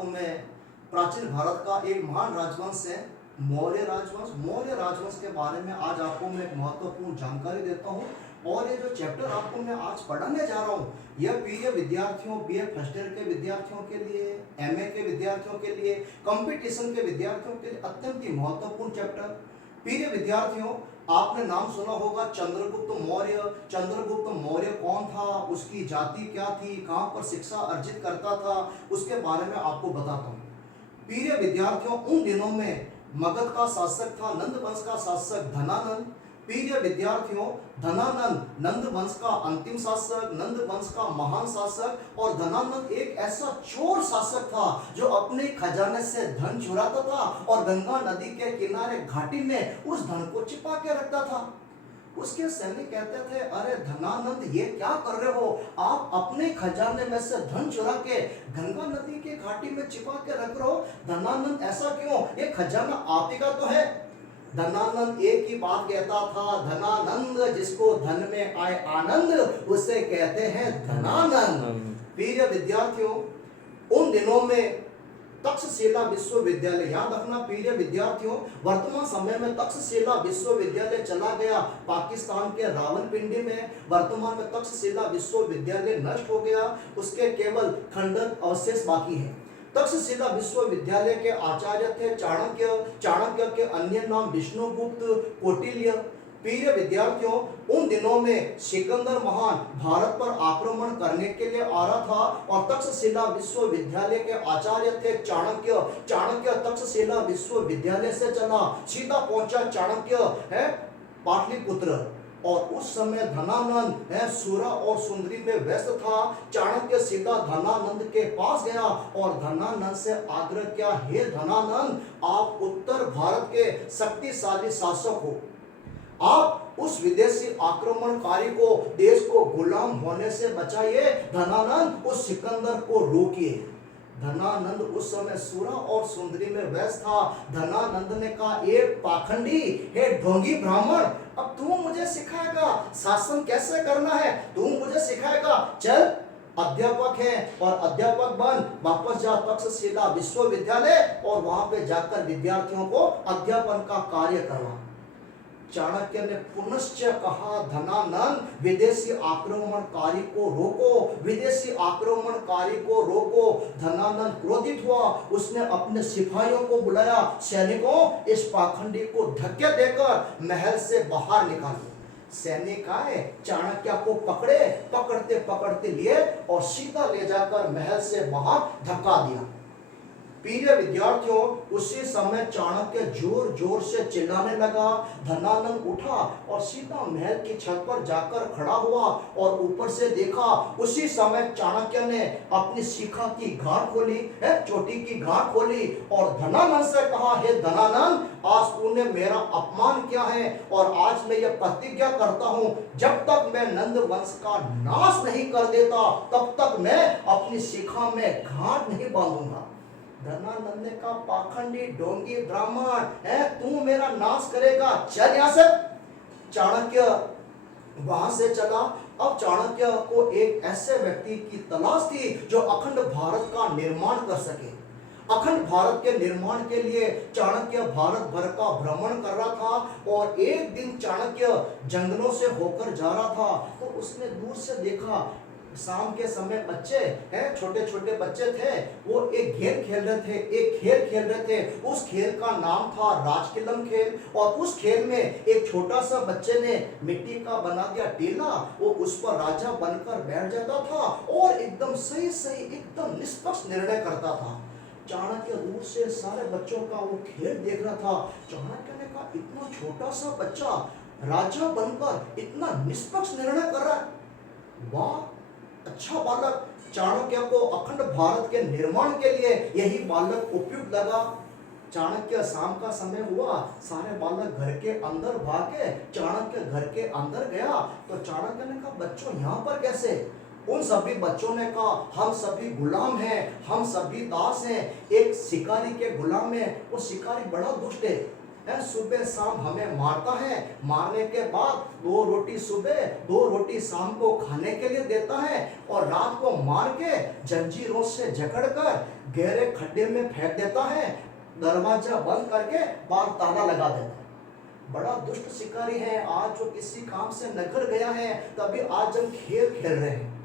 आपको मैं प्राचीन भारत का एक महान राजवंश है मौर्य राजवंश। मौर्य राजवंश के बारे में आज आपको मैं एक महत्वपूर्ण जानकारी देता हूँ। और ये जो चैप्टर आपको मैं आज पढ़ाने जा रहा हूँ, यह बीए विद्यार्थियों, बीए फर्स्ट ईयर के विद्यार्थियों के लिए, एमए के विद्यार्थियों के लिए, कंपटीशन के विद्यार्थियों के लिए अत्यंत ही महत्वपूर्ण चैप्टर। प्रिय विद्यार्थियों, आपने नाम सुना होगा चंद्रगुप्त मौर्य। चंद्रगुप्त मौर्य कौन था, उसकी जाति क्या थी, कहाँ पर शिक्षा अर्जित करता था, उसके बारे में आपको बताता हूँ। प्रिय विद्यार्थियों, उन दिनों में मगध का शासक था नंद वंश का शासक धनानंद। प्रिय विद्यार्थियों, धनानंद नंद वंश का अंतिम शासक, नंद वंश का महान शासक। और धनानंद एक ऐसा चोर शासक था जो अपने खजाने से धन चुराता था और गंगा नदी के किनारे घाटी में उस धन को छिपा के रखता था। उसके सैनिक कहते थे, अरे धनानंद ये क्या कर रहे हो, आप अपने खजाने में से धन चुरा के गंगा नदी के घाटी में छिपा के रख रहे हो। धनानंद ऐसा क्यों, ये खजाना आप ही का तो है। धनानंद एक ही बात कहता था, धनानंद जिसको धन में आए आनंद उसे कहते हैं धनानंद। प्रिय विद्यार्थियों, उन दिनों में तक्षशिला विश्वविद्यालय, याद रखना प्रिय विद्यार्थियों, वर्तमान समय में तक्षशिला विश्वविद्यालय चला गया पाकिस्तान के रावलपिंडी में। वर्तमान में तक्षशिला विश्वविद्यालय नष्ट हो गया, उसके केवल खंडर अवशेष बाकी है। तक्षशिला विश्वविद्यालय के आचार्य थे चाणक्य। चाणक्य के अन्य नाम विष्णुगुप्त, कौटिल्य। प्रिय विद्यार्थियों, उन दिनों में सिकंदर महान भारत पर आक्रमण करने के लिए आ रहा था और तक्षशिला विश्वविद्यालय के आचार्य थे चाणक्य। चाणक्य तक्षशिला विश्वविद्यालय से चला, सीधा पहुंचा चाणक्य है पाटलिपुत्र। और उस समय धनानंद है सुरा और सुंदरी में व्यस्त था। चाणक्य सीधा धनानंद के पास गया और धनानंद से आग्रह किया, हे धनानंद, आप उत्तर भारत के शक्तिशाली शासक हो, आप उस विदेशी आक्रमणकारी को, देश को गुलाम होने से बचाइए। धनानंद उस सिकंदर को रोकिए। धनानंद उस समय सुरा और सुंदरी में व्यस्त था। धनानंद ने कहा, एक पाखंडी है, ढोंगी ब्राह्मण, अब तू मुझे सिखाएगा शासन कैसे करना है, तू मुझे सिखाएगा। चल, अध्यापक है और अध्यापक बन, वापस जा तक्षशिला विश्वविद्यालय और वहां पे जाकर विद्यार्थियों को अध्यापन का कार्य करवा। चाणक्य ने पुनश्च कहा, धनानंद, विदेशी आक्रमणकारी को रोको, विदेशी आक्रमणकारी को रोको। धनानंद क्रोधित हुआ, उसने अपने सिपाहियों को बुलाया, सैनिकों, इस पाखंडी को धक्के देकर महल से बाहर निकालो। सैनिक आए, चाणक्य को पकड़े, पकड़ते पकड़ते लिए और सीधा ले जाकर महल से बाहर धक्का दिया। प्रिय विद्यार्थियों, उसी समय चाणक्य जोर जोर से चिल्लाने लगा। धनानंद उठा और सीधा महल की छत पर जाकर खड़ा हुआ और ऊपर से देखा। उसी समय चाणक्य ने अपनी शिखा की गांठ खोली, चोटी की गांठ खोली और धनानंद से कहा, हे धनानंद, आज तूने मेरा अपमान किया है और आज मैं यह प्रतिज्ञा करता हूं, जब तक मैं नंद वंश का नाश नहीं कर देता तब तक मैं अपनी शिखा में गांठ नहीं बांधूंगा। धनानंद ने कहा, पाखंडी, ढोंगी ब्राह्मण है, तू मेरा नाश करेगा, चल यहां से। चाणक्य वहां से चला। अब चाणक्य को एक ऐसे व्यक्ति की तलाश थी जो अखंड भारत का निर्माण कर सके। अखंड भारत के निर्माण के लिए चाणक्य भारत भर का भ्रमण कर रहा था और एक दिन चाणक्य जंगलों से होकर जा रहा था तो उसने दूर से देखा, शाम के समय बच्चे हैं, छोटे छोटे बच्चे थे, वो एक खेल खेल रहे थे, एक खेल खेल रहे थे। उस खेल का नाम था राजकिलम खेल। और उस खेल में एक छोटा सा बच्चे ने मिट्टी का बना दिया टीला, वो उस पर राजा बनकर बैठ जाता था और एकदम सही सही, एकदम निष्पक्ष निर्णय करता था। चाणक्य दूर से सारे बच्चों का वो खेल देख रहा था। चाणक्य ने कहा, इतना छोटा सा बच्चा राजा बनकर इतना निष्पक्ष निर्णय कर रहा है, वाह, अच्छा बालक। चाणक्य को अखंड भारत के निर्माण के लिए यही बालक उपयुक्त लगा। चाणक्य, शाम का समय हुआ, सारे बालक घर के अंदर भागे। चाणक्य घर के अंदर गया तो चाणक्य ने कहा, बच्चों यहाँ पर कैसे? उन सभी बच्चों ने कहा, हम सभी गुलाम हैं, हम सभी दास हैं, एक शिकारी के गुलाम हैं, वो शिकारी बड़ा दुष्ट है, है, सुबह शाम हमें मारता है, मारने के बाद 2 रोटी सुबह 2 रोटी शाम को खाने के लिए देता है, और रात को मार के जंजीरों से जकड़कर गहरे खड्डे में फेंक देता है, दरवाजा बंद करके बाहर ताला लगा देता है। बड़ा दुष्ट शिकारी है। आज जो किसी काम से नगर गया है, तभी आज हम खेल खेल रहे हैं।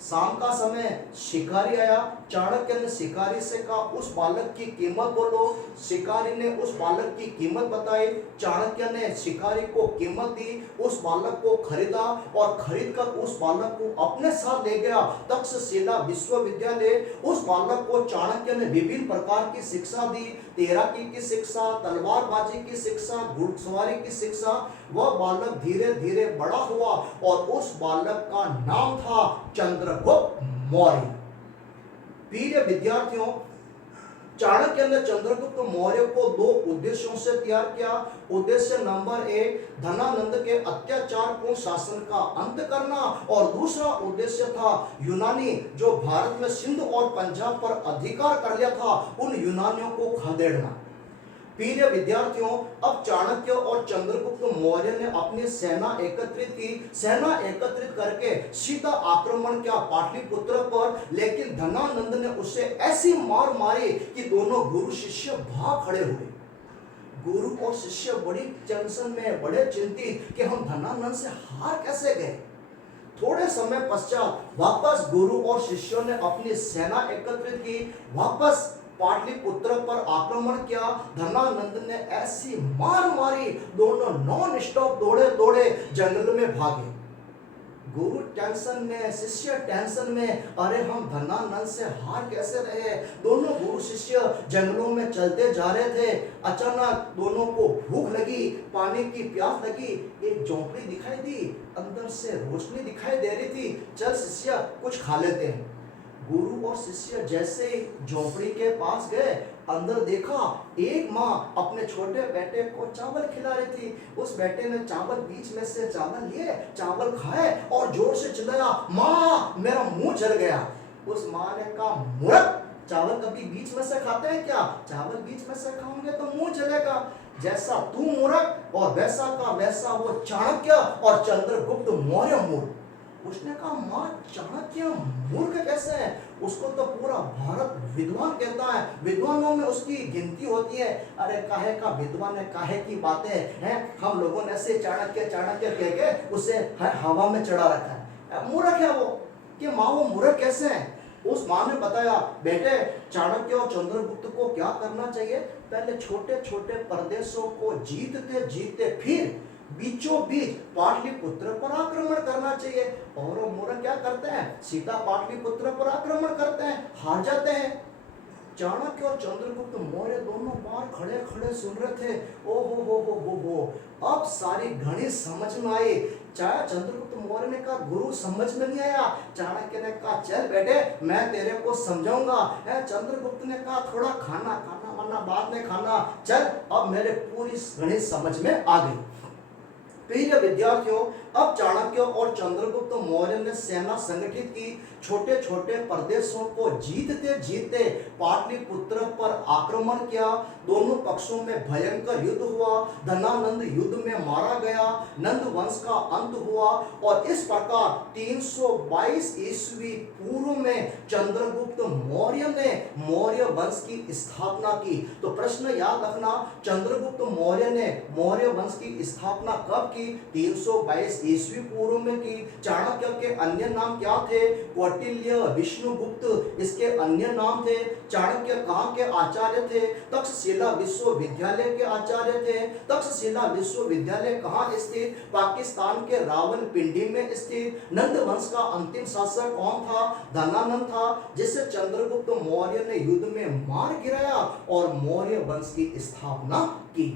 शाम का समय शिकारी आया, चाणक्य ने शिकारी से कहा उस बालक की कीमत बोलो। शिकारी ने उस बालक की कीमत बताई, चाणक्य ने शिकारी को कीमत दी, उस बालक को खरीदा और खरीदकर उस बालक को अपने साथ ले गया तक्षशिला विश्वविद्यालय। उस बालक को चाणक्य ने विभिन्न प्रकार की शिक्षा दी, तैराकी की शिक्षा, तलवारबाजी की शिक्षा, घुड़सवारी की शिक्षा। वह बालक धीरे धीरे बड़ा हुआ और उस बालक का नाम था चंद्रगुप्त मौर्य। प्रिय विद्यार्थियों, चाणक्य ने चंद्रगुप्त मौर्य को 2 उद्देश्यों से तैयार किया। उद्देश्य नंबर 1, धनानंद के अत्याचारपूर्ण शासन का अंत करना, और दूसरा उद्देश्य था यूनानी जो भारत में सिंध और पंजाब पर अधिकार कर लिया था, उन यूनानियों को खदेड़ना। प्रिय विद्यार्थियों, अब चाणक्य और चंद्रगुप्त मौर्य ने अपनी सेना एकत्रित की। सेना एकत्रित करके सीधा आक्रमण किया पाटलिपुत्र पर, लेकिन धनानंद ने उसे ऐसी मार मारी कि दोनों गुरु शिष्य भाग खड़े हुए। गुरु और शिष्य बड़ी टेंशन में, बड़े चिंतित कि हम धनानंद से हार कैसे गए। थोड़े समय पश्चात वापस गुरु और शिष्यों ने अपनी सेना एकत्रित की, वापस पाटलिपुत्र पर आक्रमण किया। धनानंद ने ऐसी मार मारी, दोनों नॉन स्टॉप दौड़े दौड़े जंगल में भागे। गुरु टेंशन में, शिष्य टेंशन में, अरे हम धनानंद से हार कैसे रहे। दोनों गुरु शिष्य जंगलों में चलते जा रहे थे। अचानक दोनों को भूख लगी, पानी की प्यास लगी। एक झोंपड़ी दिखाई दी, अंदर से रोशनी दिखाई दे रही थी। चल शिष्य कुछ खा लेते हैं। गुरु और शिष्य जैसे ही झोंपड़ी के पास गए, अंदर देखा एक माँ अपने छोटे बेटे को चावल खिला रही थी। उस बेटे ने चावल बीच में से चावल लिए, चावल खाए और जोर से चिल्लाया, माँ मेरा मुंह जल गया। उस माँ ने कहा, मूर्ख, चावल कभी बीच में से खाते हैं क्या? चावल बीच में से खाओगे तो मुंह जलेगा। जैसा तू मूर्ख और वैसा का वैसा वो चाणक्य और चंद्रगुप्त मौर्य मूर्ख। उसने कहा, माँ चाणक्य मूर्ख कैसे है? उसको तो पूरा भारत विद्वान कहता है, विद्वानों में उसकी गिनती होती है। अरे काहे का विद्वान है, काहे की बातें हैं। हम लोगों ने ऐसे चाणक्य चाणक्य कह के उसे हवा में चढ़ा रखा है। मूर्ख है वो। कि माँ वो मूर्ख कैसे है? उस माँ ने बताया, बेटे चाणक्य और चंद्रगुप्त को क्या करना चाहिए, पहले छोटे छोटे प्रदेशों को जीतते जीतते फिर बीचों बीच पाटलिपुत्र पर आक्रमण करना चाहिए। और वो मूर्ख क्या करते हैं, सीधा पाटलिपुत्र पर आक्रमण करते हैं, हार जाते हैं। चाणक्य और चंद्रगुप्त मौर्य दोनों बार खड़े खड़े सुन रहे थे। ओ हो, अब सारी गणित समझ में आई। चाहे चंद्रगुप्त मौर्य ने कहा, गुरु समझ में नहीं आया। चाणक्य ने कहा, चल बेटे मैं तेरे को समझाऊंगा। चंद्रगुप्त ने कहा, थोड़ा खाना वाना बाद में खाना, चल अब मेरे पूरी गणित समझ में आ गई। प्रिय विद्यार्थियों, अब चाणक्य और चंद्रगुप्त मौर्य ने सेना संगठित की, छोटे छोटे प्रदेशों को जीतते जीतते पाटलिपुत्र पर आक्रमण किया। दोनों पक्षों में भयंकर युद्ध हुआ। धनानंद युद्ध में मारा गया, नंद वंश का अंत हुआ और इस प्रकार 322 ईस्वी पूर्व में चंद्रगुप्त मौर्य ने मौर्य वंश की स्थापना की। तो प्रश्न याद रखना, चंद्रगुप्त मौर्य ने मौर्य वंश की स्थापना कब की? 322 ईस्वी पूर्व में की। चाणक्य के अन्य नाम क्या थे? कौटिल्य, विष्णुगुप्त इसके अन्य नाम थे। चाणक्य कहाँ के आचार्य थे? तक्षशिला विश्वविद्यालय के आचार्य थे। तक्षशिला विश्वविद्यालय कहाँ स्थित? पाकिस्तान के रावलपिंडी में स्थित। नंद वंश का अंतिम शासक कौन था? धनानंद था, जिसे चंद्रगुप्त मौर्य ने युद्ध में मार गिराया और मौर्य वंश की स्थापना की।